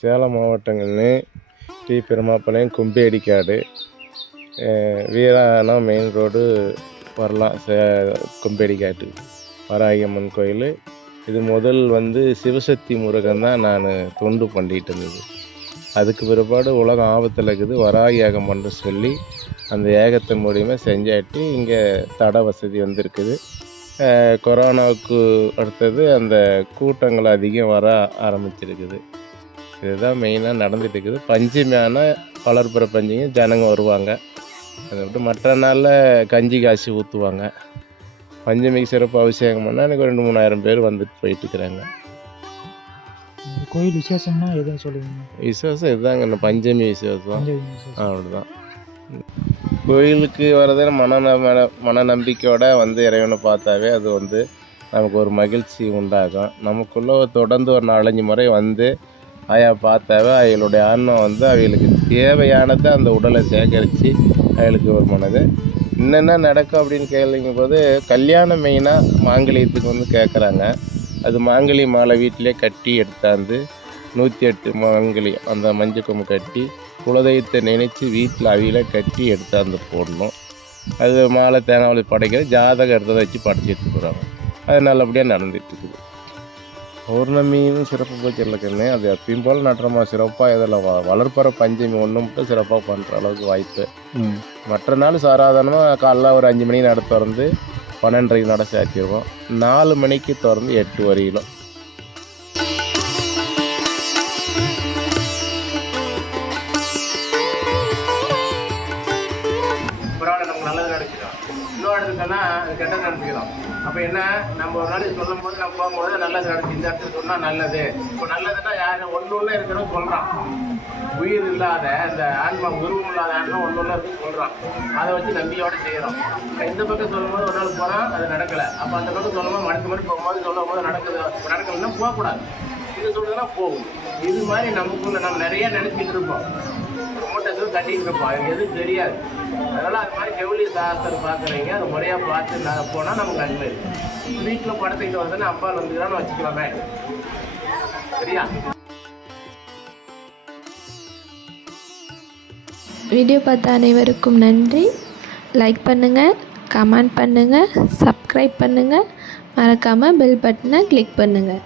Salem மாவட்டங்கள்னு T. Perumapalayam Kumbedikadu Veeranam main road வரலாம். சே கும்பேடிக்காட்டு வராகியம்மன் கோயில். இது முதல் வந்து சிவசக்தி முருகன் தான் நான் தொண்டு பண்ணிட்டு இருந்தது. அதுக்கு பிற்பாடு உலகம் ஆபத்தில் இருக்குது வராகி ஏகம் பண்ண சொல்லி அந்த ஏகத்தின் மூலியமாக செஞ்சாட்டி இங்கே தட வசதி வந்திருக்குது. கொரோனாவுக்கு அடுத்தது அந்த கூட்டங்கள் அதிகம் வர ஆரம்பிச்சிருக்குது. இதுதான் மெயினாக நடந்துட்டு இருக்குது. பஞ்சமியான வளர்ப்புற பஞ்சமி ஜனங்க வருவாங்க. அதை விட்டு மற்ற நாளில் கஞ்சி காய்ச்சி ஊற்றுவாங்க பஞ்சமிக்கு சிறப்பு அபிஷேகம் பண்ணால் எனக்கு ரெண்டு மூணாயிரம் பேர் வந்துட்டு போயிட்டு இருக்கிறாங்க. இந்த கோயில் விசேஷம்னா எதுவும் சொல்லுவீங்க? விசேஷம் இதுதாங்க இந்த பஞ்சமி விசேஷம். அவ்வளோதான் கோயிலுக்கு வர்றதே மன ந- மன நம்பிக்கையோட வந்து இறைவனை பார்த்தாவே அது வந்து நமக்கு ஒரு மகிழ்ச்சி உண்டாகும். நமக்குள்ள தொடர்ந்து ஒரு நாலஞ்சு முறை வந்து ஆயா பார்த்தாவே அவங்களுடைய ஆன்மா வந்து அவைகளுக்கு தேவையானதை அந்த உடலை சேகரித்து அவளுக்கு ஒரு மனது என்னென்ன நடக்கும் அப்படின்னு கேளுங்கும் போது கல்யாணம் மெயினாக மாங்கல்யத்துக்கு வந்து கேட்குறாங்க அது மாங்கலி மாலை வீட்டிலே கட்டி எடுத்தாந்து நூற்றி எட்டு மாங்கலி அந்த மஞ்சள் கொம்பு கட்டி குலதெய்வத்தை நினச்சி வீட்டில் அவியில் கட்டி எடுத்தாந்து போடணும். அது மாலை தேங்காய் படைக்கிற ஜாதகம் எடுத்ததை வச்சு படைச்சிட்டு போகிறாங்க அது நல்லபடியாக நடந்துகிட்டு இருக்குது. பௌர்ணமியும் சிறப்பு பூஜைகளுக்குன்னு அது எப்பயும் போல் நட்டுறமா சிறப்பாக இதில் வ வளர்ப்புற பஞ்சமி ஒன்று மட்டும் சிறப்பாக பண்ணுற அளவுக்கு வாய்ப்பு. மற்ற நாள் சாதாரணமாக காலைல ஒரு அஞ்சு மணி நட திறந்து பன்னெண்டரைக்கு நட சாத்திடுவோம் நாலு மணிக்கு திறந்து எட்டு வரையிலும். இன்னொரு இடத்துக்குன்னா அது கெட்டது அப்போ என்ன நம்ம ஒரு நாளைக்கு சொல்லும் போது நம்ம போகும்போது நல்லது நடக்கு இந்த இடத்துல சொன்னால் நல்லது. இப்போ நல்லதுன்னா யார்? ஒன்று ஒன்று இருக்கிறவங்க சொல்கிறான் உயிர் இல்லாத இந்த ஆன்மா உருவம் இல்லாத ஆன்மா ஒன்று ஒன்று இருக்கு சொல்கிறான் அதை வச்சு நம்பியோடு செய்கிறோம் இந்த பக்கம் சொல்லும்போது ஒரு நாள் போனால் அது நடக்கலை. அப்போ அந்த பக்கம் சொல்லும்போது மறுத்து மாதிரி போகும்போது சொல்லும் போது நடக்குது நடக்கலைன்னா போகக்கூடாது. இது சொல்லுதுன்னா போகும். இது மாதிரி நமக்குள்ள நம்ம நிறைய நினச்சிட்டு இருப்போம். கட்டிட்டு இருப்போம் எதுவும் தெரியாது. அதனால் அது மாதிரி கெவுளி சாஸ்திரம் பார்க்குறீங்க. அது முறையாக பார்த்து நான் போனால் நமக்கு நன்மை இருக்கு. வீட்டில் படத்துக்கிட்டு வந்தோன்னா அம்பாள் வந்துக்கிறான்னு வச்சுக்கலாமே. சரியா? வீடியோ பார்த்த அனைவருக்கும் நன்றி. லைக் பண்ணுங்கள் கமெண்ட் பண்ணுங்கள் சப்ஸ்கிரைப் பண்ணுங்கள் மறக்காமல் பெல் பட்டனை கிளிக் பண்ணுங்கள்